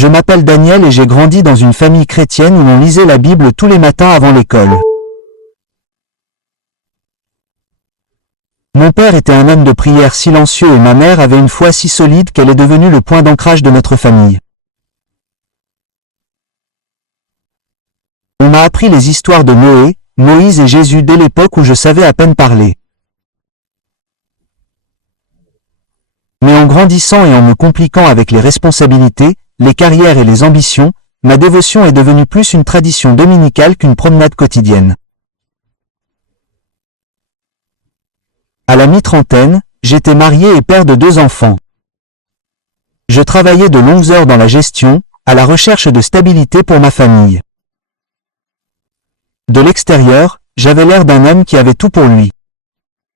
Je m'appelle Daniel et j'ai grandi dans une famille chrétienne où l'on lisait la Bible tous les matins avant l'école. Mon père était un homme de prière silencieux et ma mère avait une foi si solide qu'elle est devenue le point d'ancrage de notre famille. On m'a appris les histoires de Noé, Moïse et Jésus dès l'époque où je savais à peine parler. Mais en grandissant et en me compliquant avec les responsabilités, les carrières et les ambitions, ma dévotion est devenue plus une tradition dominicale qu'une promenade quotidienne. À la mi-trentaine, j'étais marié et père de 2 enfants. Je travaillais de longues heures dans la gestion, à la recherche de stabilité pour ma famille. De l'extérieur, j'avais l'air d'un homme qui avait tout pour lui.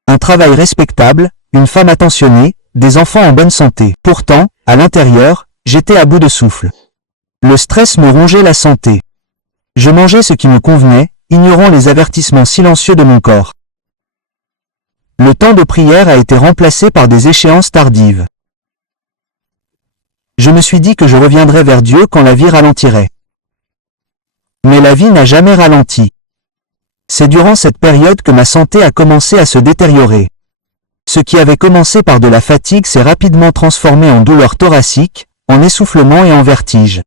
Un travail respectable, une femme attentionnée, des enfants en bonne santé. Pourtant, à l'intérieur, j'étais à bout de souffle. Le stress me rongeait la santé. Je mangeais ce qui me convenait, ignorant les avertissements silencieux de mon corps. Le temps de prière a été remplacé par des échéances tardives. Je me suis dit que je reviendrais vers Dieu quand la vie ralentirait. Mais la vie n'a jamais ralenti. C'est durant cette période que ma santé a commencé à se détériorer. Ce qui avait commencé par de la fatigue s'est rapidement transformé en douleur thoracique, en essoufflement et en vertige.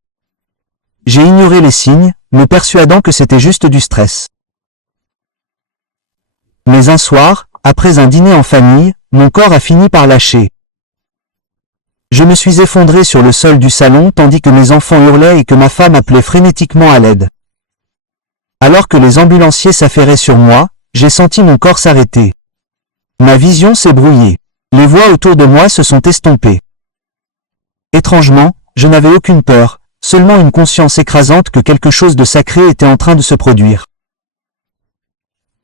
J'ai ignoré les signes, me persuadant que c'était juste du stress. Mais un soir, après un dîner en famille, mon corps a fini par lâcher. Je me suis effondré sur le sol du salon tandis que mes enfants hurlaient et que ma femme appelait frénétiquement à l'aide. Alors que les ambulanciers s'affairaient sur moi, j'ai senti mon corps s'arrêter. Ma vision s'est brouillée. Les voix autour de moi se sont estompées. Étrangement, je n'avais aucune peur, seulement une conscience écrasante que quelque chose de sacré était en train de se produire.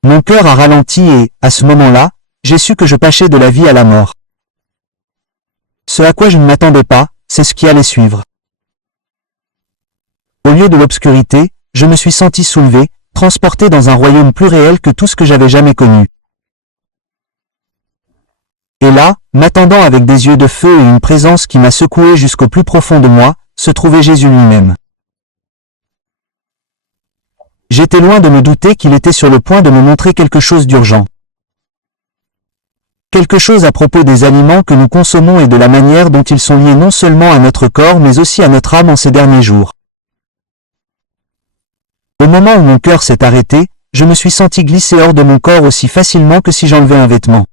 Mon cœur a ralenti et, à ce moment-là, j'ai su que je passais de la vie à la mort. Ce à quoi je ne m'attendais pas, c'est ce qui allait suivre. Au lieu de l'obscurité, je me suis senti soulevé, transporté dans un royaume plus réel que tout ce que j'avais jamais connu. Et là, m'attendant avec des yeux de feu et une présence qui m'a secoué jusqu'au plus profond de moi, se trouvait Jésus lui-même. J'étais loin de me douter qu'il était sur le point de me montrer quelque chose d'urgent. Quelque chose à propos des aliments que nous consommons et de la manière dont ils sont liés non seulement à notre corps mais aussi à notre âme en ces derniers jours. Au moment où mon cœur s'est arrêté, je me suis senti glisser hors de mon corps aussi facilement que si j'enlevais un vêtement.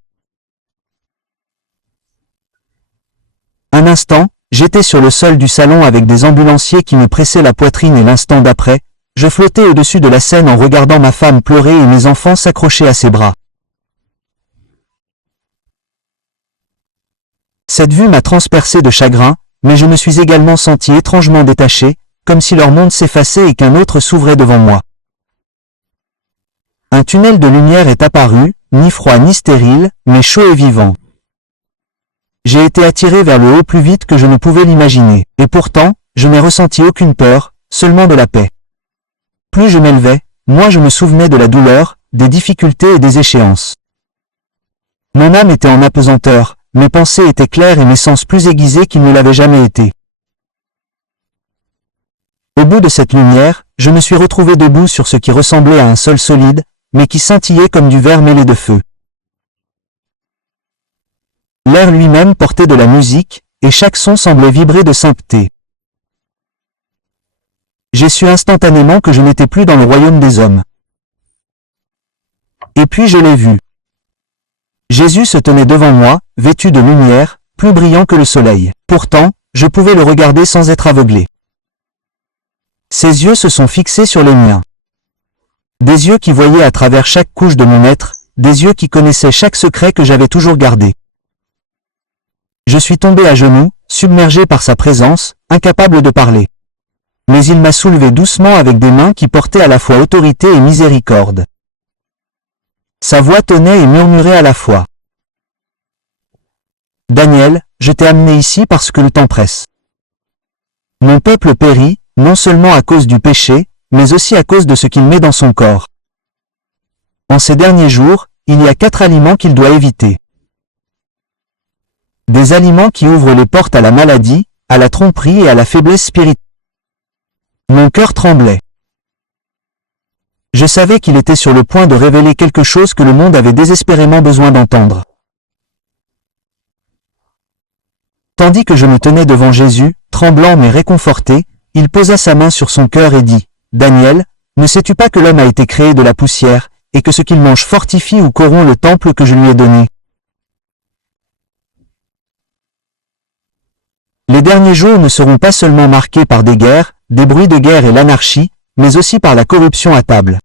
Un instant, j'étais sur le sol du salon avec des ambulanciers qui me pressaient la poitrine et l'instant d'après, je flottais au-dessus de la scène en regardant ma femme pleurer et mes enfants s'accrocher à ses bras. Cette vue m'a transpercé de chagrin, mais je me suis également senti étrangement détaché, comme si leur monde s'effaçait et qu'un autre s'ouvrait devant moi. Un tunnel de lumière est apparu, ni froid ni stérile, mais chaud et vivant. J'ai été attiré vers le haut plus vite que je ne pouvais l'imaginer, et pourtant, je n'ai ressenti aucune peur, seulement de la paix. Plus je m'élevais, moins je me souvenais de la douleur, des difficultés et des échéances. Mon âme était en apesanteur, mes pensées étaient claires et mes sens plus aiguisés qu'ils ne l'avaient jamais été. Au bout de cette lumière, je me suis retrouvé debout sur ce qui ressemblait à un sol solide, mais qui scintillait comme du verre mêlé de feu. L'air lui-même portait de la musique, et chaque son semblait vibrer de sainteté. J'ai su instantanément que je n'étais plus dans le royaume des hommes. Et puis je l'ai vu. Jésus se tenait devant moi, vêtu de lumière, plus brillant que le soleil. Pourtant, je pouvais le regarder sans être aveuglé. Ses yeux se sont fixés sur les miens. Des yeux qui voyaient à travers chaque couche de mon être, des yeux qui connaissaient chaque secret que j'avais toujours gardé. Je suis tombé à genoux, submergé par sa présence, incapable de parler. Mais il m'a soulevé doucement avec des mains qui portaient à la fois autorité et miséricorde. Sa voix tonnait et murmurait à la fois. « Daniel, je t'ai amené ici parce que le temps presse. Mon peuple périt, non seulement à cause du péché, mais aussi à cause de ce qu'il met dans son corps. En ces derniers jours, il y a 4 aliments qu'il doit éviter. Des aliments qui ouvrent les portes à la maladie, à la tromperie et à la faiblesse spirituelle. Mon cœur tremblait. Je savais qu'il était sur le point de révéler quelque chose que le monde avait désespérément besoin d'entendre. Tandis que je me tenais devant Jésus, tremblant mais réconforté, il posa sa main sur son cœur et dit, « Daniel, ne sais-tu pas que l'homme a été créé de la poussière, et que ce qu'il mange fortifie ou corrompt le temple que je lui ai donné? Les derniers jours ne seront pas seulement marqués par des guerres, des bruits de guerre et l'anarchie, mais aussi par la corruption à table.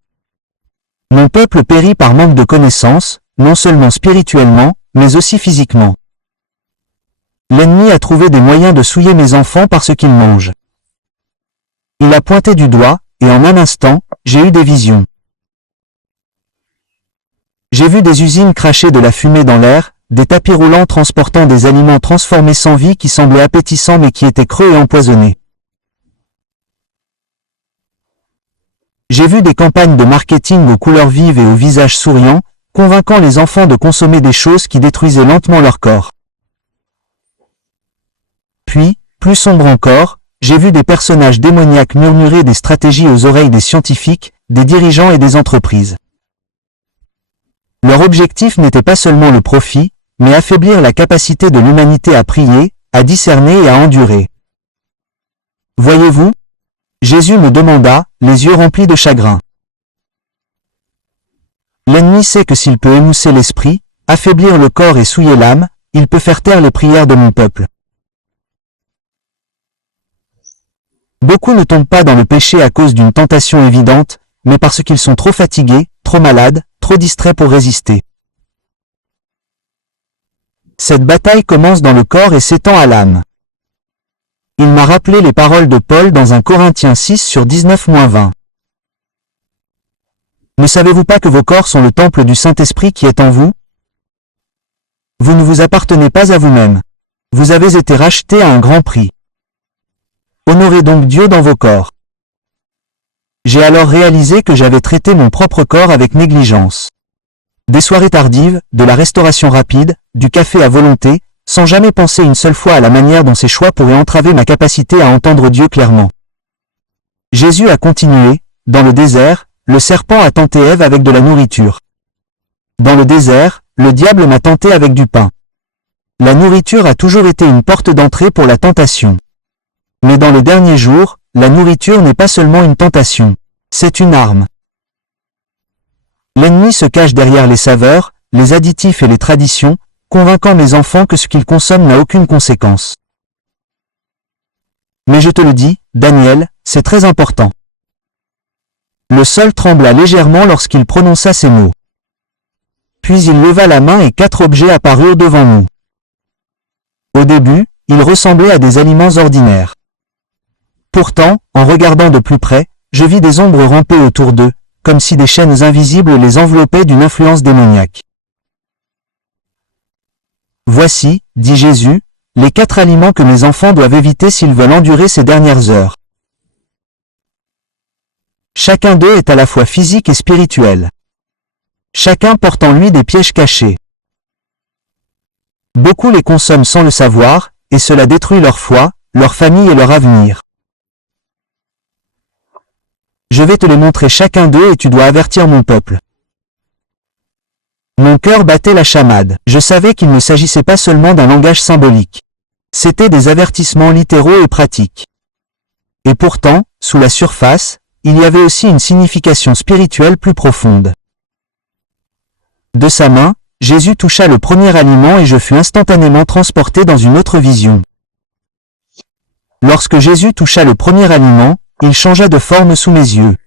Mon peuple périt par manque de connaissances, non seulement spirituellement, mais aussi physiquement. L'ennemi a trouvé des moyens de souiller mes enfants par ce qu'ils mangent. Il a pointé du doigt, et en un instant, j'ai eu des visions. J'ai vu des usines cracher de la fumée dans l'air, des tapis roulants transportant des aliments transformés sans vie qui semblaient appétissants mais qui étaient creux et empoisonnés. J'ai vu des campagnes de marketing aux couleurs vives et aux visages souriants, convainquant les enfants de consommer des choses qui détruisaient lentement leur corps. Puis, plus sombre encore, j'ai vu des personnages démoniaques murmurer des stratégies aux oreilles des scientifiques, des dirigeants et des entreprises. Leur objectif n'était pas seulement le profit, mais affaiblir la capacité de l'humanité à prier, à discerner et à endurer. Voyez-vous? Jésus me demanda, les yeux remplis de chagrin. L'ennemi sait que s'il peut émousser l'esprit, affaiblir le corps et souiller l'âme, il peut faire taire les prières de mon peuple. Beaucoup ne tombent pas dans le péché à cause d'une tentation évidente, mais parce qu'ils sont trop fatigués, trop malades, trop distraits pour résister. Cette bataille commence dans le corps et s'étend à l'âme. Il m'a rappelé les paroles de Paul dans 1 Corinthiens 6/19-20. Ne savez-vous pas que vos corps sont le temple du Saint-Esprit qui est en vous? Vous ne vous appartenez pas à vous-même. Vous avez été rachetés à un grand prix. Honorez donc Dieu dans vos corps. J'ai alors réalisé que j'avais traité mon propre corps avec négligence. Des soirées tardives, de la restauration rapide, du café à volonté, sans jamais penser une seule fois à la manière dont ces choix pourraient entraver ma capacité à entendre Dieu clairement. Jésus a continué, dans le désert, le serpent a tenté Ève avec de la nourriture. Dans le désert, le diable m'a tenté avec du pain. La nourriture a toujours été une porte d'entrée pour la tentation. Mais dans les derniers jours, la nourriture n'est pas seulement une tentation, c'est une arme. L'ennemi se cache derrière les saveurs, les additifs et les traditions, convainquant mes enfants que ce qu'ils consomment n'a aucune conséquence. Mais je te le dis, Daniel, c'est très important. Le sol trembla légèrement lorsqu'il prononça ces mots. Puis il leva la main et 4 objets apparurent devant nous. Au début, ils ressemblaient à des aliments ordinaires. Pourtant, en regardant de plus près, je vis des ombres ramper autour d'eux, comme si des chaînes invisibles les enveloppaient d'une influence démoniaque. Voici, dit Jésus, les 4 aliments que mes enfants doivent éviter s'ils veulent endurer ces dernières heures. Chacun d'eux est à la fois physique et spirituel. Chacun porte en lui des pièges cachés. Beaucoup les consomment sans le savoir, et cela détruit leur foi, leur famille et leur avenir. Je vais te les montrer chacun d'eux et tu dois avertir mon peuple. Mon cœur battait la chamade. Je savais qu'il ne s'agissait pas seulement d'un langage symbolique. C'étaient des avertissements littéraux et pratiques. Et pourtant, sous la surface, il y avait aussi une signification spirituelle plus profonde. De sa main, Jésus toucha le premier aliment et je fus instantanément transporté dans une autre vision. Lorsque Jésus toucha le premier aliment, il changea de forme sous mes yeux.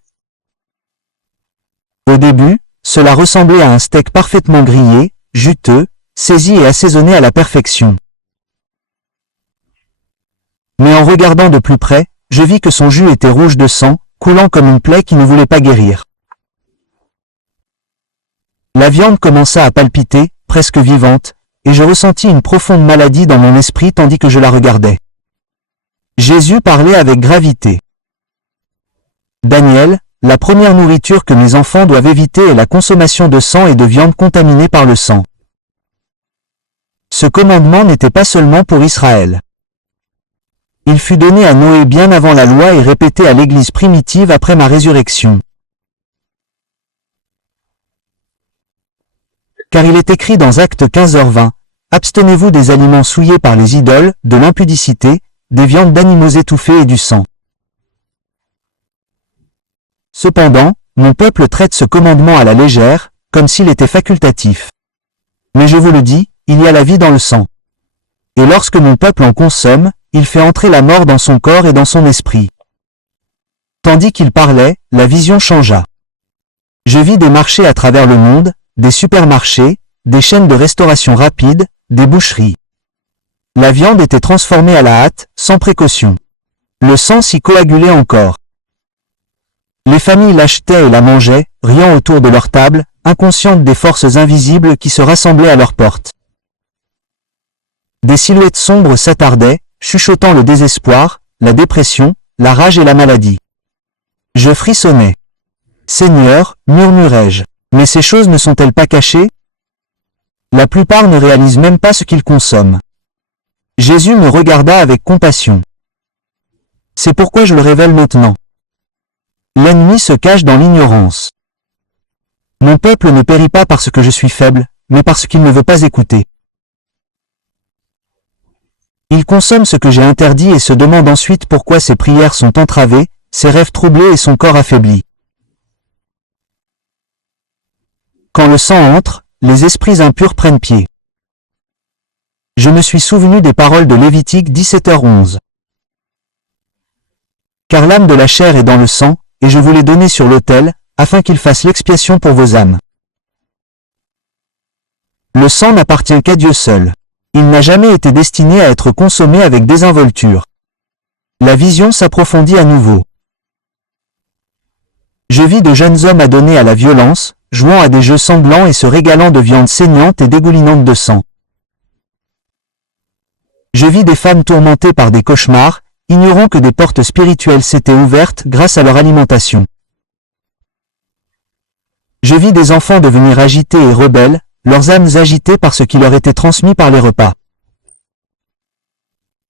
Au début, cela ressemblait à un steak parfaitement grillé, juteux, saisi et assaisonné à la perfection. Mais en regardant de plus près, je vis que son jus était rouge de sang, coulant comme une plaie qui ne voulait pas guérir. La viande commença à palpiter, presque vivante, et je ressentis une profonde maladie dans mon esprit tandis que je la regardais. Jésus parlait avec gravité. Daniel, la première nourriture que mes enfants doivent éviter est la consommation de sang et de viande contaminée par le sang. Ce commandement n'était pas seulement pour Israël. Il fut donné à Noé bien avant la loi et répété à l'Église primitive après ma résurrection. Car il est écrit dans Actes 15h20, « Abstenez-vous des aliments souillés par les idoles, de l'impudicité, des viandes d'animaux étouffés et du sang. » Cependant, mon peuple traite ce commandement à la légère, comme s'il était facultatif. Mais je vous le dis, il y a la vie dans le sang. Et lorsque mon peuple en consomme, il fait entrer la mort dans son corps et dans son esprit. Tandis qu'il parlait, la vision changea. Je vis des marchés à travers le monde, des supermarchés, des chaînes de restauration rapide, des boucheries. La viande était transformée à la hâte, sans précaution. Le sang s'y coagulait encore. Les familles l'achetaient et la mangeaient, riant autour de leur table, inconscientes des forces invisibles qui se rassemblaient à leurs portes. Des silhouettes sombres s'attardaient, chuchotant le désespoir, la dépression, la rage et la maladie. Je frissonnais. Seigneur, murmurai-je, mais ces choses ne sont-elles pas cachées? La plupart ne réalisent même pas ce qu'ils consomment. Jésus me regarda avec compassion. C'est pourquoi je le révèle maintenant. L'ennemi se cache dans l'ignorance. Mon peuple ne périt pas parce que je suis faible, mais parce qu'il ne veut pas écouter. Il consomme ce que j'ai interdit et se demande ensuite pourquoi ses prières sont entravées, ses rêves troublés et son corps affaibli. Quand le sang entre, les esprits impurs prennent pied. Je me suis souvenu des paroles de Lévitique 17h11. Car l'âme de la chair est dans le sang, et je vous l'ai donné sur l'autel, afin qu'il fasse l'expiation pour vos âmes. Le sang n'appartient qu'à Dieu seul. Il n'a jamais été destiné à être consommé avec désinvolture. La vision s'approfondit à nouveau. Je vis de jeunes hommes adonnés à la violence, jouant à des jeux sanglants et se régalant de viande saignante et dégoulinante de sang. Je vis des femmes tourmentées par des cauchemars, ignorant que des portes spirituelles s'étaient ouvertes grâce à leur alimentation. Je vis des enfants devenir agités et rebelles, leurs âmes agitées par ce qui leur était transmis par les repas.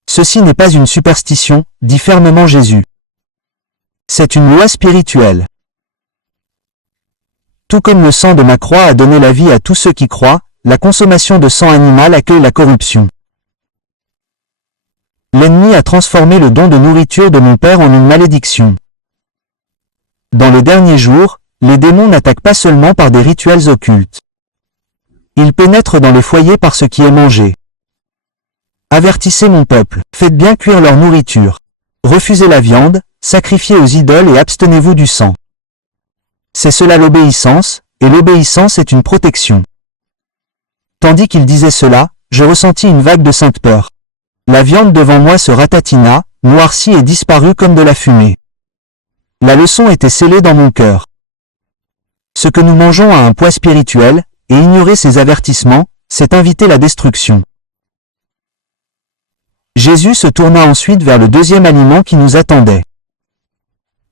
Ceci n'est pas une superstition, dit fermement Jésus. C'est une loi spirituelle. Tout comme le sang de ma croix a donné la vie à tous ceux qui croient, la consommation de sang animal accueille la corruption. L'ennemi a transformé le don de nourriture de mon Père en une malédiction. Dans les derniers jours, les démons n'attaquent pas seulement par des rituels occultes. Ils pénètrent dans les foyers par ce qui est mangé. Avertissez mon peuple, faites bien cuire leur nourriture. Refusez la viande, sacrifiez aux idoles et abstenez-vous du sang. C'est cela l'obéissance, et l'obéissance est une protection. Tandis qu'il disait cela, je ressentis une vague de sainte peur. La viande devant moi se ratatina, noircit et disparut comme de la fumée. La leçon était scellée dans mon cœur. Ce que nous mangeons a un poids spirituel, et ignorer ces avertissements, c'est inviter la destruction. Jésus se tourna ensuite vers le deuxième aliment qui nous attendait.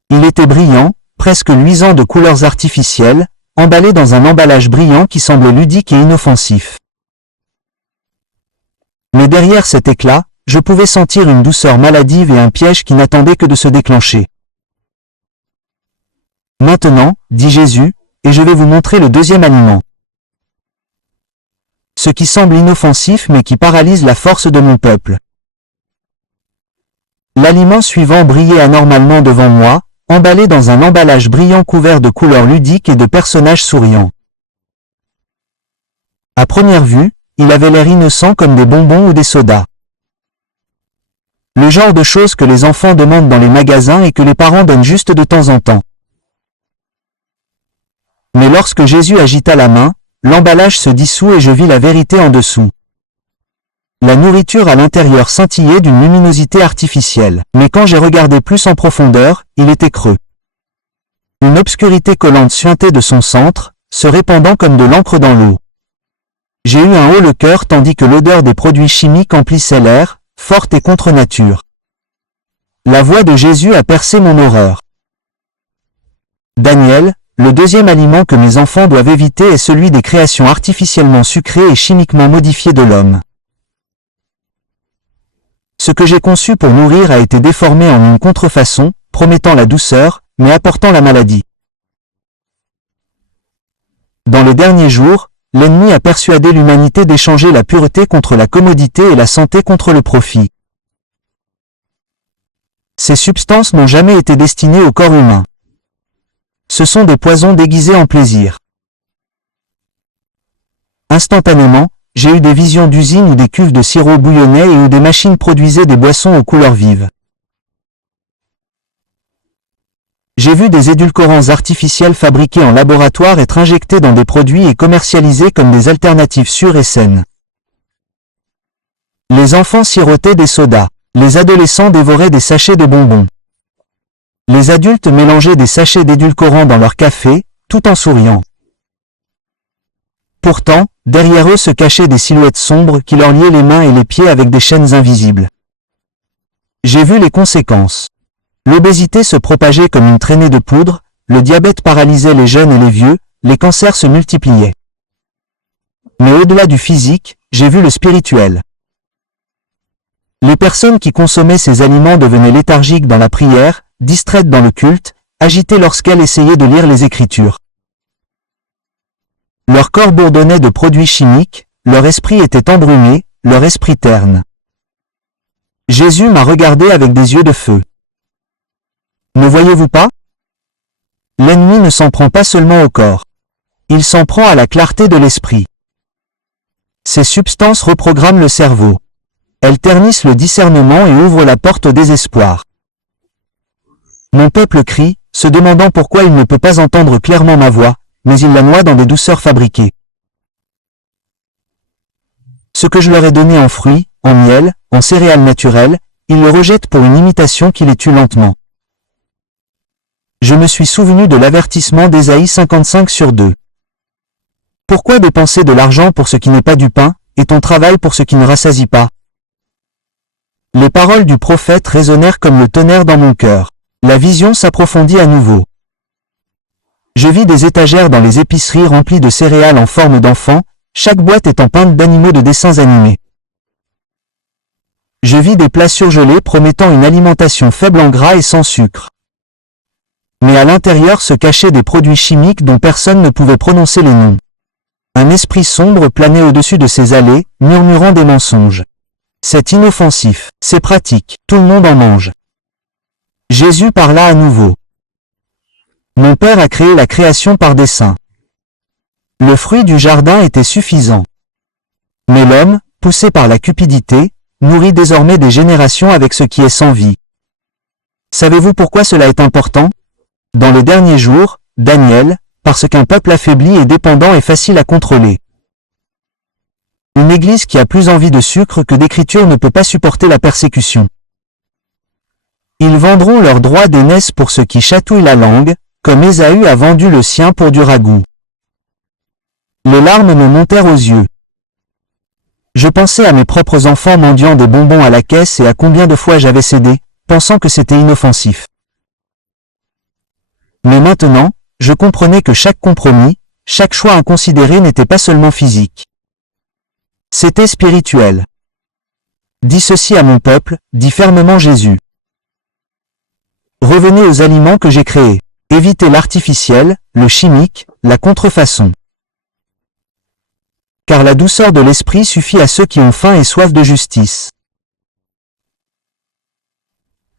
Il était brillant, presque luisant de couleurs artificielles, emballé dans un emballage brillant qui semblait ludique et inoffensif. Mais derrière cet éclat, je pouvais sentir une douceur maladive et un piège qui n'attendait que de se déclencher. Maintenant, dit Jésus, et je vais vous montrer le deuxième aliment. Ce qui semble inoffensif mais qui paralyse la force de mon peuple. L'aliment suivant brillait anormalement devant moi, emballé dans un emballage brillant couvert de couleurs ludiques et de personnages souriants. À première vue, il avait l'air innocent comme des bonbons ou des sodas. Le genre de choses que les enfants demandent dans les magasins et que les parents donnent juste de temps en temps. Mais lorsque Jésus agita la main, l'emballage se dissout et je vis la vérité en dessous. La nourriture à l'intérieur scintillait d'une luminosité artificielle, mais quand j'ai regardé plus en profondeur, il était creux. Une obscurité collante suintait de son centre, se répandant comme de l'encre dans l'eau. J'ai eu un haut le cœur tandis que l'odeur des produits chimiques emplissait l'air, forte et contre nature. La voix de Jésus a percé mon horreur. Daniel, le deuxième aliment que mes enfants doivent éviter est celui des créations artificiellement sucrées et chimiquement modifiées de l'homme. Ce que j'ai conçu pour nourrir a été déformé en une contrefaçon, promettant la douceur, mais apportant la maladie. Dans les derniers jours, l'ennemi a persuadé l'humanité d'échanger la pureté contre la commodité et la santé contre le profit. Ces substances n'ont jamais été destinées au corps humain. Ce sont des poisons déguisés en plaisir. Instantanément, j'ai eu des visions d'usines où des cuves de sirop bouillonnaient et où des machines produisaient des boissons aux couleurs vives. J'ai vu des édulcorants artificiels fabriqués en laboratoire être injectés dans des produits et commercialisés comme des alternatives sûres et saines. Les enfants sirotaient des sodas. Les adolescents dévoraient des sachets de bonbons. Les adultes mélangeaient des sachets d'édulcorants dans leur café, tout en souriant. Pourtant, derrière eux se cachaient des silhouettes sombres qui leur liaient les mains et les pieds avec des chaînes invisibles. J'ai vu les conséquences. L'obésité se propageait comme une traînée de poudre, le diabète paralysait les jeunes et les vieux, les cancers se multipliaient. Mais au-delà du physique, j'ai vu le spirituel. Les personnes qui consommaient ces aliments devenaient léthargiques dans la prière, distraites dans le culte, agitées lorsqu'elles essayaient de lire les Écritures. Leur corps bourdonnait de produits chimiques, leur esprit était embrumé, leur esprit terne. Jésus m'a regardé avec des yeux de feu. Ne voyez-vous pas? L'ennemi ne s'en prend pas seulement au corps. Il s'en prend à la clarté de l'esprit. Ces substances reprogramment le cerveau. Elles ternissent le discernement et ouvrent la porte au désespoir. Mon peuple crie, se demandant pourquoi il ne peut pas entendre clairement ma voix, mais il la noie dans des douceurs fabriquées. Ce que je leur ai donné en fruits, en miel, en céréales naturelles, ils le rejettent pour une imitation qui les tue lentement. Je me suis souvenu de l'avertissement d'Ésaïe 55/2. Pourquoi dépenser de l'argent pour ce qui n'est pas du pain, et ton travail pour ce qui ne rassasie pas? Les paroles du prophète résonnèrent comme le tonnerre dans mon cœur. La vision s'approfondit à nouveau. Je vis des étagères dans les épiceries remplies de céréales en forme d'enfants, chaque boîte étant peinte d'animaux de dessins animés. Je vis des plats surgelés promettant une alimentation faible en gras et sans sucre. Mais à l'intérieur se cachaient des produits chimiques dont personne ne pouvait prononcer les noms. Un esprit sombre planait au-dessus de ces allées, murmurant des mensonges. C'est inoffensif, c'est pratique, tout le monde en mange. Jésus parla à nouveau. Mon Père a créé la création par dessein. Le fruit du jardin était suffisant. Mais l'homme, poussé par la cupidité, nourrit désormais des générations avec ce qui est sans vie. Savez-vous pourquoi cela est important? Dans les derniers jours, Daniel, parce qu'un peuple affaibli et dépendant est facile à contrôler. Une église qui a plus envie de sucre que d'écriture ne peut pas supporter la persécution. Ils vendront leurs droits d'aînesse pour ceux qui chatouillent la langue, comme Ésaü a vendu le sien pour du ragoût. Les larmes me montèrent aux yeux. Je pensais à mes propres enfants mendiant des bonbons à la caisse et à combien de fois j'avais cédé, pensant que c'était inoffensif. Mais maintenant, je comprenais que chaque compromis, chaque choix inconsidéré n'était pas seulement physique. C'était spirituel. Dis ceci à mon peuple, dit fermement Jésus. Revenez aux aliments que j'ai créés. Évitez l'artificiel, le chimique, la contrefaçon. Car la douceur de l'esprit suffit à ceux qui ont faim et soif de justice.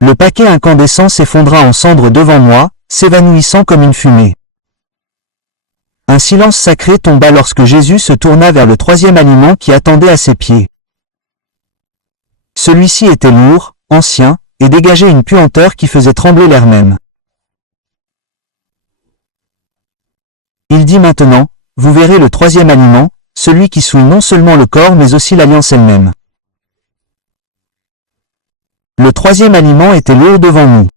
Le paquet incandescent s'effondra en cendres devant moi, s'évanouissant comme une fumée. Un silence sacré tomba lorsque Jésus se tourna vers le troisième aliment qui attendait à ses pieds. Celui-ci était lourd, ancien, et dégageait une puanteur qui faisait trembler l'air même. Il dit maintenant, vous verrez le troisième aliment, celui qui souille non seulement le corps mais aussi l'alliance elle-même. Le troisième aliment était lourd devant nous.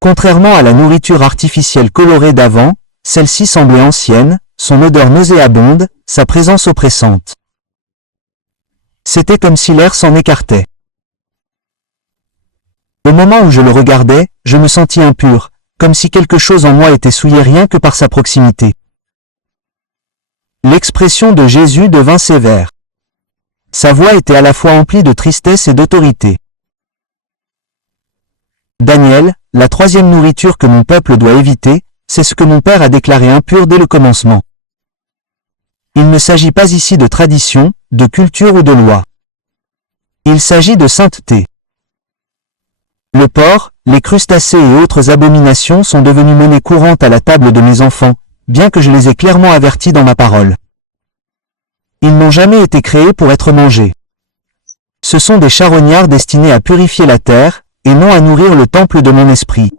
Contrairement à la nourriture artificielle colorée d'avant, celle-ci semblait ancienne, son odeur nauséabonde, sa présence oppressante. C'était comme si l'air s'en écartait. Au moment où je le regardais, je me sentis impur, comme si quelque chose en moi était souillé rien que par sa proximité. L'expression de Jésus devint sévère. Sa voix était à la fois emplie de tristesse et d'autorité. Daniel, la troisième nourriture que mon peuple doit éviter, c'est ce que mon père a déclaré impur dès le commencement. Il ne s'agit pas ici de tradition, de culture ou de loi. Il s'agit de sainteté. Le porc, les crustacés et autres abominations sont devenus monnaie courante à la table de mes enfants, bien que je les ai clairement avertis dans ma parole. Ils n'ont jamais été créés pour être mangés. Ce sont des charognards destinés à purifier la terre, et non à nourrir le temple de mon esprit.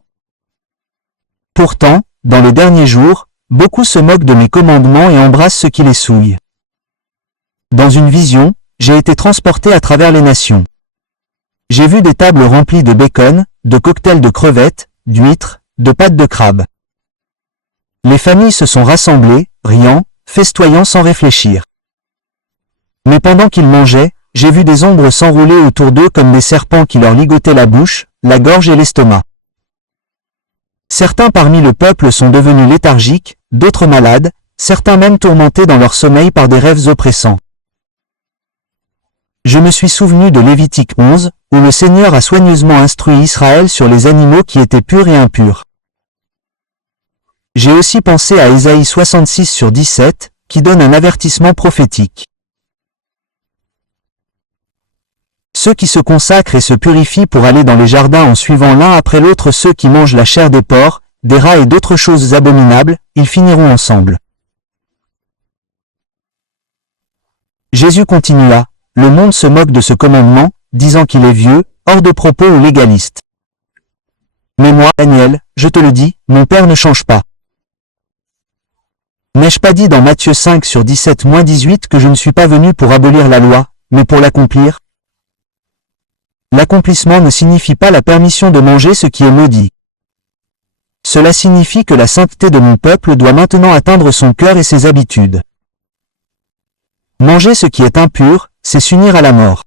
Pourtant, dans les derniers jours, beaucoup se moquent de mes commandements et embrassent ceux qui les souillent. Dans une vision, j'ai été transporté à travers les nations. J'ai vu des tables remplies de bacon, de cocktails de crevettes, d'huîtres, de pâtes de crabe. Les familles se sont rassemblées, riant, festoyant sans réfléchir. Mais pendant qu'ils mangeaient, j'ai vu des ombres s'enrouler autour d'eux comme des serpents qui leur ligotaient la bouche, la gorge et l'estomac. Certains parmi le peuple sont devenus léthargiques, d'autres malades, certains même tourmentés dans leur sommeil par des rêves oppressants. Je me suis souvenu de Lévitique 11, où le Seigneur a soigneusement instruit Israël sur les animaux qui étaient purs et impurs. J'ai aussi pensé à Ésaïe 66/17, qui donne un avertissement prophétique. Ceux qui se consacrent et se purifient pour aller dans les jardins en suivant l'un après l'autre ceux qui mangent la chair des porcs, des rats et d'autres choses abominables, ils finiront ensemble. Jésus continua, le monde se moque de ce commandement, disant qu'il est vieux, hors de propos ou légaliste. Mais moi, Daniel, je te le dis, mon Père ne change pas. N'ai-je pas dit dans Matthieu 5/17-18 que je ne suis pas venu pour abolir la loi, mais pour l'accomplir? L'accomplissement ne signifie pas la permission de manger ce qui est maudit. Cela signifie que la sainteté de mon peuple doit maintenant atteindre son cœur et ses habitudes. Manger ce qui est impur, c'est s'unir à la mort.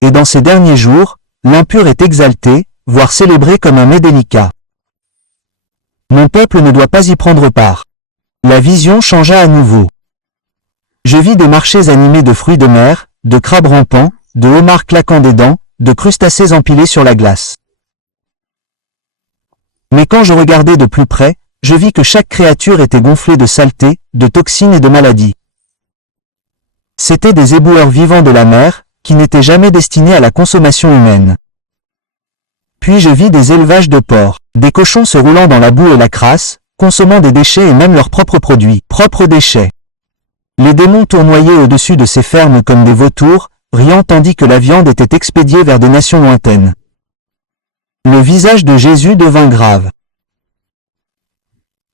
Et dans ces derniers jours, l'impur est exalté, voire célébré comme un mets délicat. Mon peuple ne doit pas y prendre part. La vision changea à nouveau. Je vis des marchés animés de fruits de mer, de crabes rampants, de homards claquant des dents, de crustacés empilés sur la glace. Mais quand je regardais de plus près, je vis que chaque créature était gonflée de saleté, de toxines et de maladies. C'étaient des éboueurs vivants de la mer, qui n'étaient jamais destinés à la consommation humaine. Puis je vis des élevages de porcs, des cochons se roulant dans la boue et la crasse, consommant des déchets et même leurs propres produits, propres déchets. Les démons tournoyaient au-dessus de ces fermes comme des vautours, riant tandis que la viande était expédiée vers des nations lointaines. Le visage de Jésus devint grave.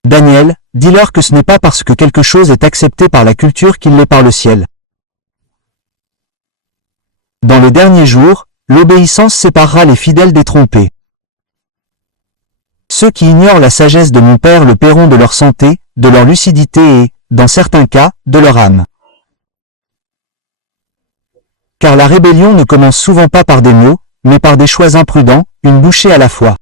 Daniel, dis-leur que ce n'est pas parce que quelque chose est accepté par la culture qu'il l'est par le ciel. Dans les derniers jours, l'obéissance séparera les fidèles des trompés. Ceux qui ignorent la sagesse de mon Père le paieront de leur santé, de leur lucidité et, dans certains cas, de leur âme. Car la rébellion ne commence souvent pas par des mots, mais par des choix imprudents, une bouchée à la fois.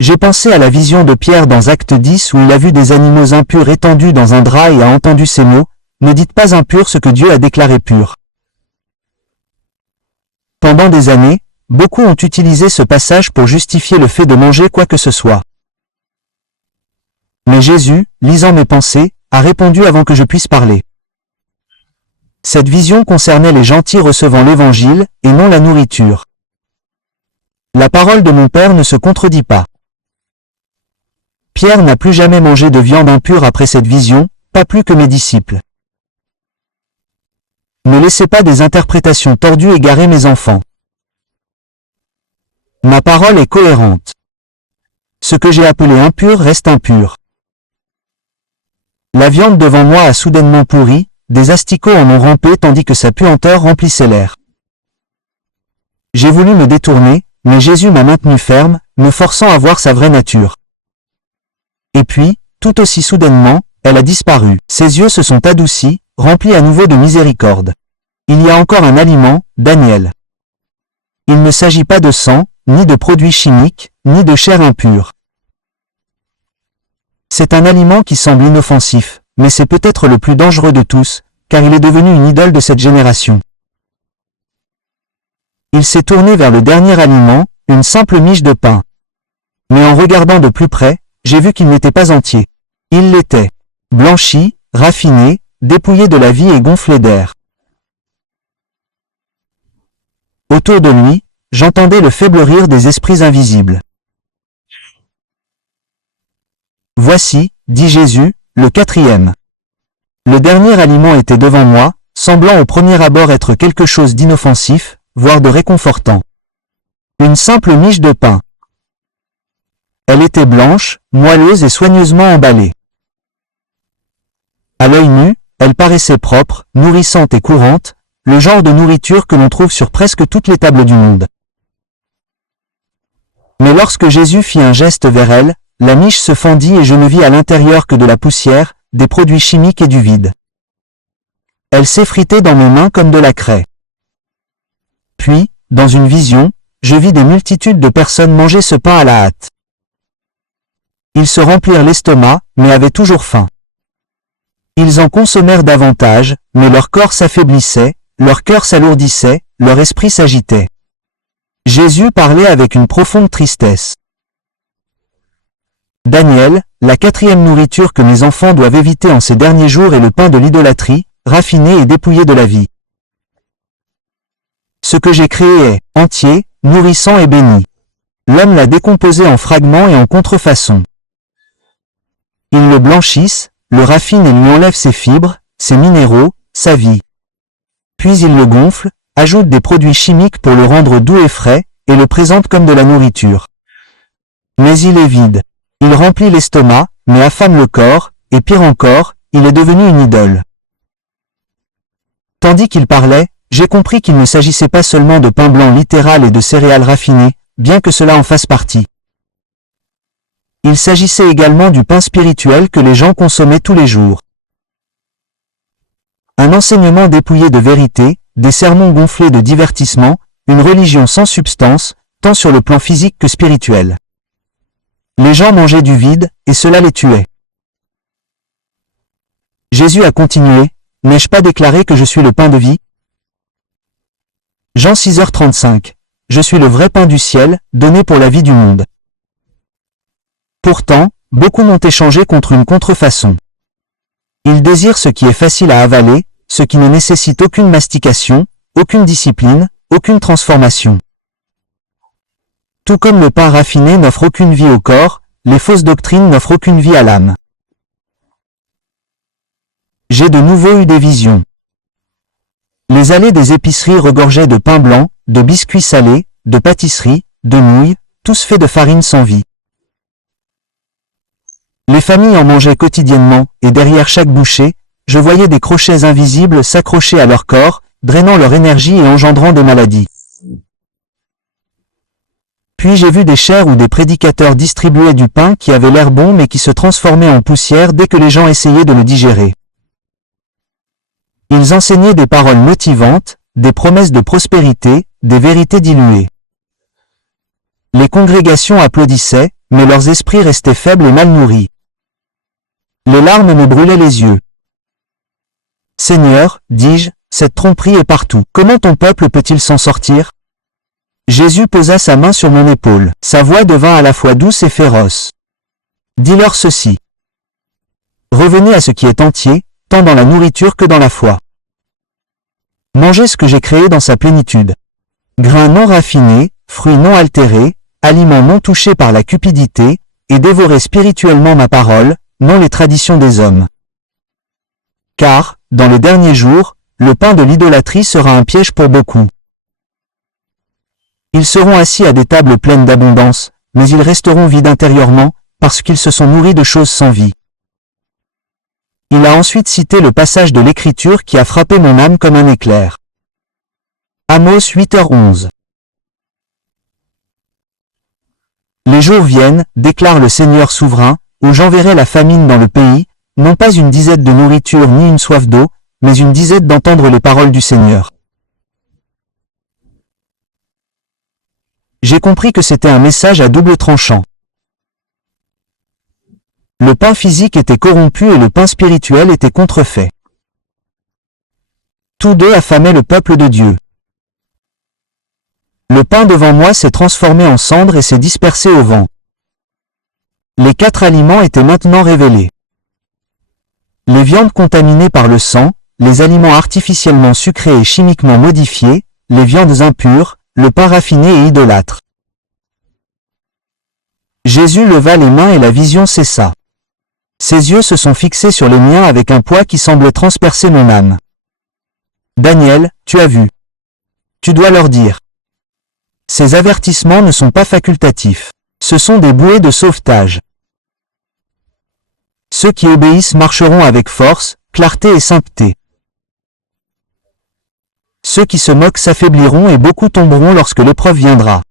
J'ai pensé à la vision de Pierre dans Acte 10 où il a vu des animaux impurs étendus dans un drap et a entendu ces mots, « Ne dites pas impur ce que Dieu a déclaré pur ». Pendant des années, beaucoup ont utilisé ce passage pour justifier le fait de manger quoi que ce soit. Mais Jésus, lisant mes pensées, a répondu avant que je puisse parler. Cette vision concernait les gentils recevant l'Évangile, et non la nourriture. La parole de mon Père ne se contredit pas. Pierre n'a plus jamais mangé de viande impure après cette vision, pas plus que mes disciples. Ne laissez pas des interprétations tordues égarer mes enfants. Ma parole est cohérente. Ce que j'ai appelé impur reste impur. La viande devant moi a soudainement pourri, des asticots en ont rampé tandis que sa puanteur remplissait l'air. J'ai voulu me détourner, mais Jésus m'a maintenu ferme, me forçant à voir sa vraie nature. Et puis, tout aussi soudainement, elle a disparu. Ses yeux se sont adoucis, remplis à nouveau de miséricorde. Il y a encore un aliment, Daniel. Il ne s'agit pas de sang, ni de produits chimiques, ni de chair impure. C'est un aliment qui semble inoffensif, mais c'est peut-être le plus dangereux de tous, car il est devenu une idole de cette génération. Il s'est tourné vers le dernier aliment, une simple miche de pain. Mais en regardant de plus près, j'ai vu qu'il n'était pas entier. Il l'était. Blanchi, raffiné, dépouillé de la vie et gonflé d'air. Autour de lui, j'entendais le faible rire des esprits invisibles. Voici, dit Jésus, le quatrième. Le dernier aliment était devant moi, semblant au premier abord être quelque chose d'inoffensif, voire de réconfortant. Une simple miche de pain. Elle était blanche, moelleuse et soigneusement emballée. À l'œil nu, elle paraissait propre, nourrissante et courante, le genre de nourriture que l'on trouve sur presque toutes les tables du monde. Mais lorsque Jésus fit un geste vers elle, la miche se fendit et je ne vis à l'intérieur que de la poussière, des produits chimiques et du vide. Elle s'effritait dans mes mains comme de la craie. Puis, dans une vision, je vis des multitudes de personnes manger ce pain à la hâte. Ils se remplirent l'estomac, mais avaient toujours faim. Ils en consommèrent davantage, mais leur corps s'affaiblissait, leur cœur s'alourdissait, leur esprit s'agitait. Jésus parlait avec une profonde tristesse. Daniel, la quatrième nourriture que mes enfants doivent éviter en ces derniers jours est le pain de l'idolâtrie, raffiné et dépouillé de la vie. Ce que j'ai créé est entier, nourrissant et béni. L'homme l'a décomposé en fragments et en contrefaçons. Ils le blanchissent, le raffinent et lui enlèvent ses fibres, ses minéraux, sa vie. Puis ils le gonflent, ajoutent des produits chimiques pour le rendre doux et frais, et le présentent comme de la nourriture. Mais il est vide. Il remplit l'estomac, mais affame le corps, et pire encore, il est devenu une idole. Tandis qu'il parlait, j'ai compris qu'il ne s'agissait pas seulement de pain blanc littéral et de céréales raffinées, bien que cela en fasse partie. Il s'agissait également du pain spirituel que les gens consommaient tous les jours. Un enseignement dépouillé de vérité, des sermons gonflés de divertissement, une religion sans substance, tant sur le plan physique que spirituel. Les gens mangeaient du vide, et cela les tuait. Jésus a continué, « N'ai-je pas déclaré que je suis le pain de vie ?» Jean 6h35. Je suis le vrai pain du ciel, donné pour la vie du monde. Pourtant, beaucoup m'ont échangé contre une contrefaçon. Ils désirent ce qui est facile à avaler, ce qui ne nécessite aucune mastication, aucune discipline, aucune transformation. Tout comme le pain raffiné n'offre aucune vie au corps, les fausses doctrines n'offrent aucune vie à l'âme. J'ai de nouveau eu des visions. Les allées des épiceries regorgeaient de pain blanc, de biscuits salés, de pâtisseries, de nouilles, tous faits de farine sans vie. Les familles en mangeaient quotidiennement, et derrière chaque bouchée, je voyais des crochets invisibles s'accrocher à leur corps, drainant leur énergie et engendrant des maladies. Puis j'ai vu des chers où des prédicateurs distribuaient du pain qui avait l'air bon mais qui se transformait en poussière dès que les gens essayaient de le digérer. Ils enseignaient des paroles motivantes, des promesses de prospérité, des vérités diluées. Les congrégations applaudissaient, mais leurs esprits restaient faibles et mal nourris. Les larmes me brûlaient les yeux. Seigneur, dis-je, cette tromperie est partout. Comment ton peuple peut-il s'en sortir? Jésus posa sa main sur mon épaule. Sa voix devint à la fois douce et féroce. Dis-leur ceci. Revenez à ce qui est entier, tant dans la nourriture que dans la foi. Mangez ce que j'ai créé dans sa plénitude. Grains non raffinés, fruits non altérés, aliments non touchés par la cupidité, et dévorez spirituellement ma parole, non les traditions des hommes. Car, dans les derniers jours, le pain de l'idolâtrie sera un piège pour beaucoup. Ils seront assis à des tables pleines d'abondance, mais ils resteront vides intérieurement, parce qu'ils se sont nourris de choses sans vie. Il a ensuite cité le passage de l'Écriture qui a frappé mon âme comme un éclair. Amos 8h11. Les jours viennent, déclare le Seigneur souverain, où j'enverrai la famine dans le pays, non pas une disette de nourriture ni une soif d'eau, mais une disette d'entendre les paroles du Seigneur. J'ai compris que c'était un message à double tranchant. Le pain physique était corrompu et le pain spirituel était contrefait. Tous deux affamaient le peuple de Dieu. Le pain devant moi s'est transformé en cendres et s'est dispersé au vent. Les 4 aliments étaient maintenant révélés. Les viandes contaminées par le sang, les aliments artificiellement sucrés et chimiquement modifiés, les viandes impures, le pain raffiné et idolâtre. Jésus leva les mains et la vision cessa. Ses yeux se sont fixés sur les miens avec un poids qui semblait transpercer mon âme. Daniel, tu as vu. Tu dois leur dire. Ces avertissements ne sont pas facultatifs. Ce sont des bouées de sauvetage. Ceux qui obéissent marcheront avec force, clarté et sainteté. Ceux qui se moquent s'affaibliront et beaucoup tomberont lorsque l'épreuve viendra.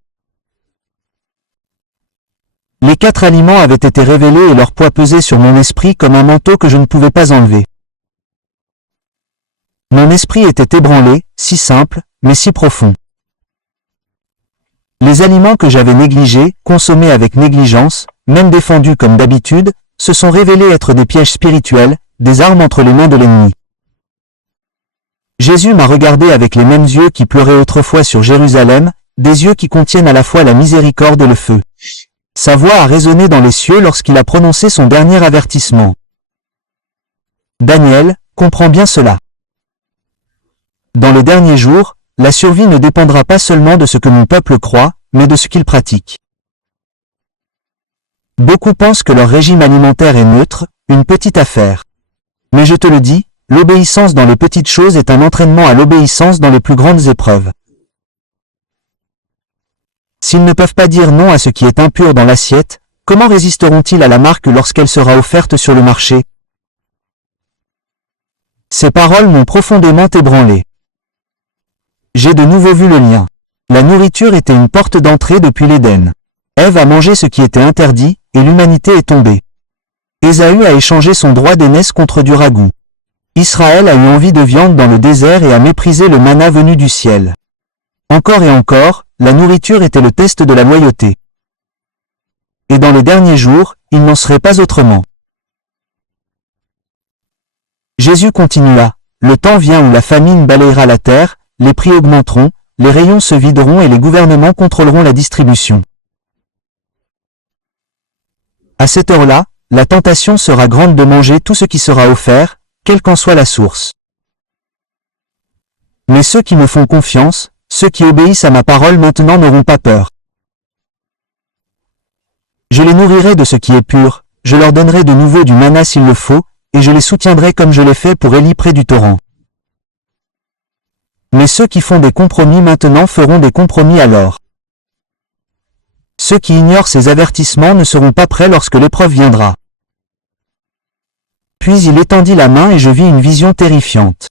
Les 4 aliments avaient été révélés et leur poids pesait sur mon esprit comme un manteau que je ne pouvais pas enlever. Mon esprit était ébranlé, si simple, mais si profond. Les aliments que j'avais négligés, consommés avec négligence, même défendus comme d'habitude, se sont révélés être des pièges spirituels, des armes entre les mains de l'ennemi. Jésus m'a regardé avec les mêmes yeux qui pleuraient autrefois sur Jérusalem, des yeux qui contiennent à la fois la miséricorde et le feu. Sa voix a résonné dans les cieux lorsqu'il a prononcé son dernier avertissement. Daniel, comprends bien cela. Dans les derniers jours, la survie ne dépendra pas seulement de ce que mon peuple croit, mais de ce qu'il pratique. Beaucoup pensent que leur régime alimentaire est neutre, une petite affaire. Mais je te le dis, l'obéissance dans les petites choses est un entraînement à l'obéissance dans les plus grandes épreuves. S'ils ne peuvent pas dire non à ce qui est impur dans l'assiette, comment résisteront-ils à la marque lorsqu'elle sera offerte sur le marché? Ces paroles m'ont profondément ébranlé. J'ai de nouveau vu le lien. La nourriture était une porte d'entrée depuis l'Éden. Ève a mangé ce qui était interdit, et l'humanité est tombée. Ésaü a échangé son droit d'aînesse contre du ragoût. Israël a eu envie de viande dans le désert et a méprisé le manna venu du ciel. Encore et encore, la nourriture était le test de la loyauté. Et dans les derniers jours, il n'en serait pas autrement. Jésus continua, le temps vient où la famine balayera la terre, les prix augmenteront, les rayons se videront et les gouvernements contrôleront la distribution. À cette heure-là, la tentation sera grande de manger tout ce qui sera offert, quelle qu'en soit la source. Mais ceux qui me font confiance, ceux qui obéissent à ma parole maintenant n'auront pas peur. Je les nourrirai de ce qui est pur, je leur donnerai de nouveau du manna s'il le faut, et je les soutiendrai comme je l'ai fait pour Élie près du torrent. Mais ceux qui font des compromis maintenant feront des compromis alors. Ceux qui ignorent ces avertissements ne seront pas prêts lorsque l'épreuve viendra. Puis il étendit la main et je vis une vision terrifiante.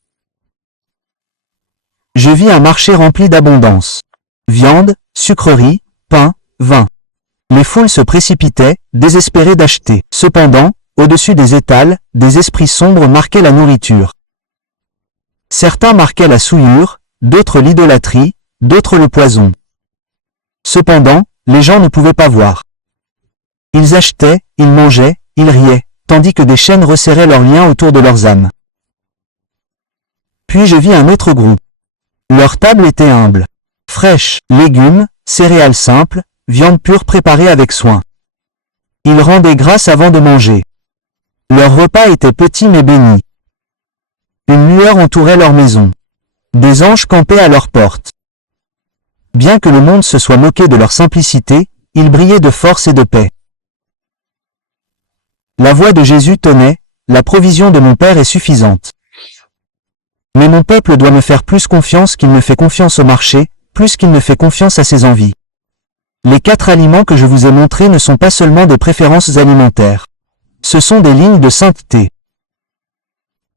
Je vis un marché rempli d'abondance. Viande, sucreries, pain, vin. Les foules se précipitaient, désespérées d'acheter. Cependant, au-dessus des étals, des esprits sombres marquaient la nourriture. Certains marquaient la souillure, d'autres l'idolâtrie, d'autres le poison. Cependant, les gens ne pouvaient pas voir. Ils achetaient, ils mangeaient, ils riaient, tandis que des chaînes resserraient leurs liens autour de leurs âmes. Puis je vis un autre groupe. Leur table était humble. Fraîche, légumes, céréales simples, viande pure préparée avec soin. Ils rendaient grâce avant de manger. Leur repas était petit mais béni. Une lueur entourait leur maison. Des anges campaient à leur porte. Bien que le monde se soit moqué de leur simplicité, ils brillaient de force et de paix. La voix de Jésus tonnait, la provision de mon Père est suffisante. Mais mon peuple doit me faire plus confiance qu'il ne fait confiance au marché, plus qu'il ne fait confiance à ses envies. Les 4 aliments que je vous ai montrés ne sont pas seulement des préférences alimentaires. Ce sont des lignes de sainteté.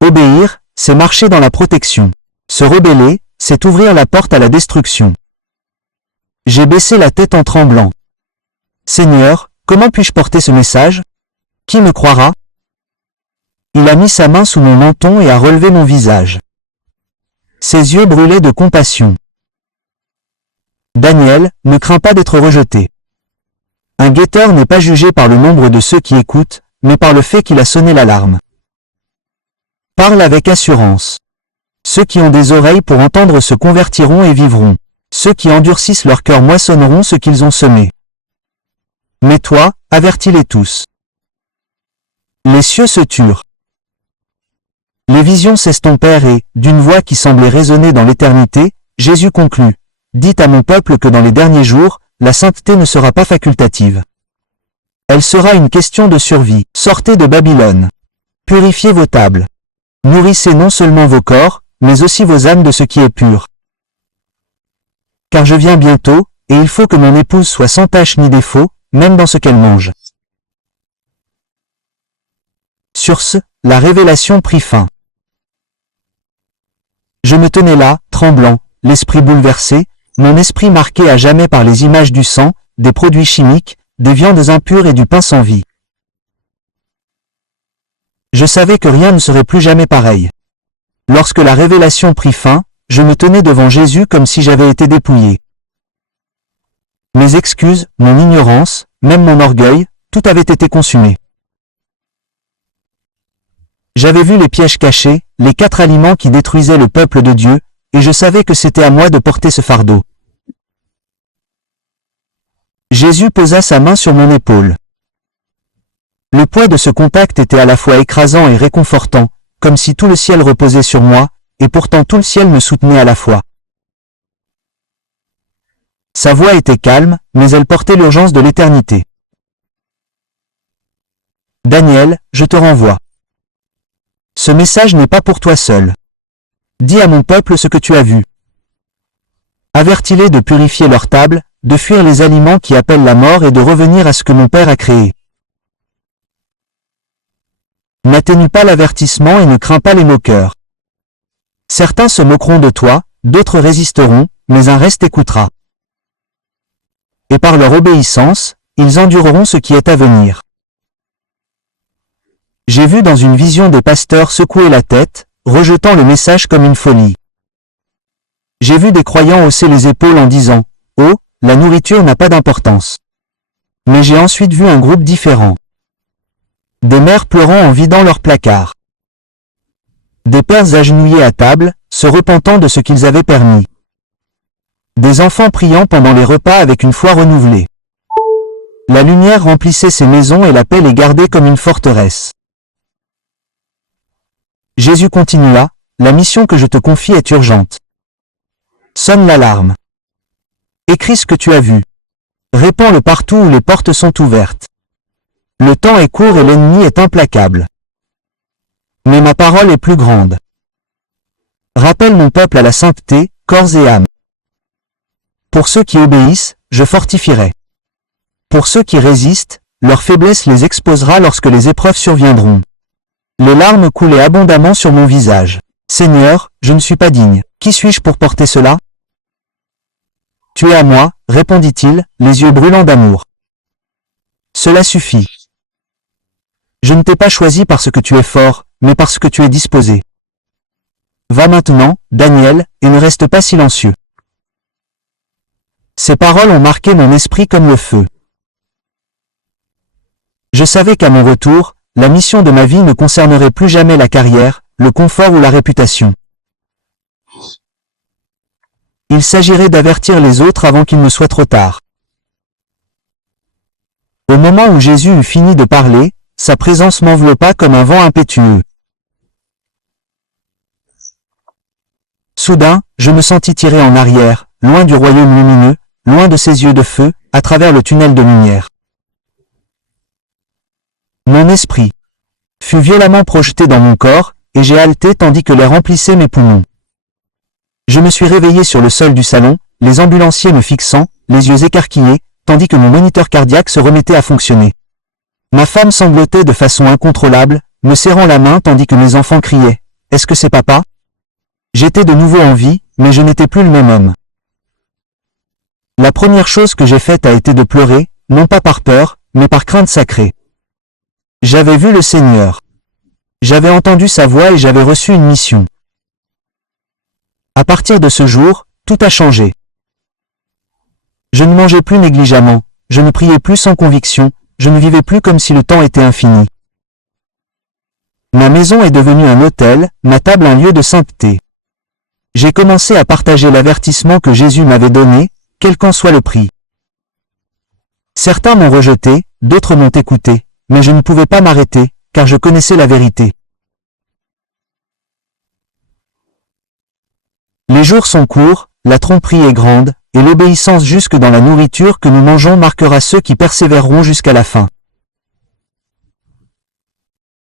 Obéir, c'est marcher dans la protection. Se rebeller, c'est ouvrir la porte à la destruction. J'ai baissé la tête en tremblant. Seigneur, comment puis-je porter ce message? Qui me croira? Il a mis sa main sous mon menton et a relevé mon visage. Ses yeux brûlaient de compassion. Daniel, ne crains pas d'être rejeté. Un guetteur n'est pas jugé par le nombre de ceux qui écoutent, mais par le fait qu'il a sonné l'alarme. Parle avec assurance. Ceux qui ont des oreilles pour entendre se convertiront et vivront. Ceux qui endurcissent leur cœur moissonneront ce qu'ils ont semé. Mais toi, avertis-les tous. Les cieux se turent. Les visions s'estompèrent et, d'une voix qui semblait résonner dans l'éternité, Jésus conclut. Dites à mon peuple que dans les derniers jours, la sainteté ne sera pas facultative. Elle sera une question de survie. Sortez de Babylone. Purifiez vos tables. Nourrissez non seulement vos corps, mais aussi vos âmes de ce qui est pur. Car je viens bientôt, et il faut que mon épouse soit sans tache ni défaut, même dans ce qu'elle mange. Sur ce, la révélation prit fin. Je me tenais là, tremblant, l'esprit bouleversé, mon esprit marqué à jamais par les images du sang, des produits chimiques, des viandes impures et du pain sans vie. Je savais que rien ne serait plus jamais pareil. Lorsque la révélation prit fin, je me tenais devant Jésus comme si j'avais été dépouillé. Mes excuses, mon ignorance, même mon orgueil, tout avait été consumé. J'avais vu les pièges cachés, les 4 aliments qui détruisaient le peuple de Dieu, et je savais que c'était à moi de porter ce fardeau. Jésus posa sa main sur mon épaule. Le poids de ce contact était à la fois écrasant et réconfortant, comme si tout le ciel reposait sur moi, et pourtant tout le ciel me soutenait à la fois. Sa voix était calme, mais elle portait l'urgence de l'éternité. Daniel, je te renvoie. Ce message n'est pas pour toi seul. Dis à mon peuple ce que tu as vu. Avertis-les de purifier leur table, de fuir les aliments qui appellent la mort et de revenir à ce que mon Père a créé. N'atténue pas l'avertissement et ne crains pas les moqueurs. Certains se moqueront de toi, d'autres résisteront, mais un reste écoutera. Et par leur obéissance, ils endureront ce qui est à venir. J'ai vu dans une vision des pasteurs secouer la tête, rejetant le message comme une folie. J'ai vu des croyants hausser les épaules en disant « Oh, la nourriture n'a pas d'importance ». Mais j'ai ensuite vu un groupe différent. Des mères pleurant en vidant leurs placards. Des pères agenouillés à table, se repentant de ce qu'ils avaient permis. Des enfants priant pendant les repas avec une foi renouvelée. La lumière remplissait ces maisons et la paix les gardait comme une forteresse. Jésus continua, la mission que je te confie est urgente. Sonne l'alarme. Écris ce que tu as vu. Répands-le partout où les portes sont ouvertes. Le temps est court et l'ennemi est implacable. Mais ma parole est plus grande. Rappelle mon peuple à la sainteté, corps et âme. Pour ceux qui obéissent, je fortifierai. Pour ceux qui résistent, leur faiblesse les exposera lorsque les épreuves surviendront. Les larmes coulaient abondamment sur mon visage. Seigneur, je ne suis pas digne. Qui suis-je pour porter cela? Tu es à moi, répondit-il, les yeux brûlants d'amour. Cela suffit. Je ne t'ai pas choisi parce que tu es fort, mais parce que tu es disposé. Va maintenant, Daniel, et ne reste pas silencieux. Ces paroles ont marqué mon esprit comme le feu. Je savais qu'à mon retour, la mission de ma vie ne concernerait plus jamais la carrière, le confort ou la réputation. Il s'agirait d'avertir les autres avant qu'il ne soit trop tard. Au moment où Jésus eut fini de parler, sa présence m'enveloppa comme un vent impétueux. Soudain, je me sentis tiré en arrière, loin du royaume lumineux, loin de ses yeux de feu, à travers le tunnel de lumière. Mon esprit fut violemment projeté dans mon corps, et j'ai haleté tandis que l'air remplissait mes poumons. Je me suis réveillé sur le sol du salon, les ambulanciers me fixant, les yeux écarquillés, tandis que mon moniteur cardiaque se remettait à fonctionner. Ma femme sanglotait de façon incontrôlable, me serrant la main tandis que mes enfants criaient « Est-ce que c'est papa ?» J'étais de nouveau en vie, mais je n'étais plus le même homme. La première chose que j'ai faite a été de pleurer, non pas par peur, mais par crainte sacrée. J'avais vu le Seigneur. J'avais entendu sa voix et j'avais reçu une mission. À partir de ce jour, tout a changé. Je ne mangeais plus négligemment, je ne priais plus sans conviction, je ne vivais plus comme si le temps était infini. Ma maison est devenue un autel, ma table un lieu de sainteté. J'ai commencé à partager l'avertissement que Jésus m'avait donné, quel qu'en soit le prix. Certains m'ont rejeté, d'autres m'ont écouté, mais je ne pouvais pas m'arrêter, car je connaissais la vérité. Les jours sont courts, la tromperie est grande, et l'obéissance jusque dans la nourriture que nous mangeons marquera ceux qui persévéreront jusqu'à la fin.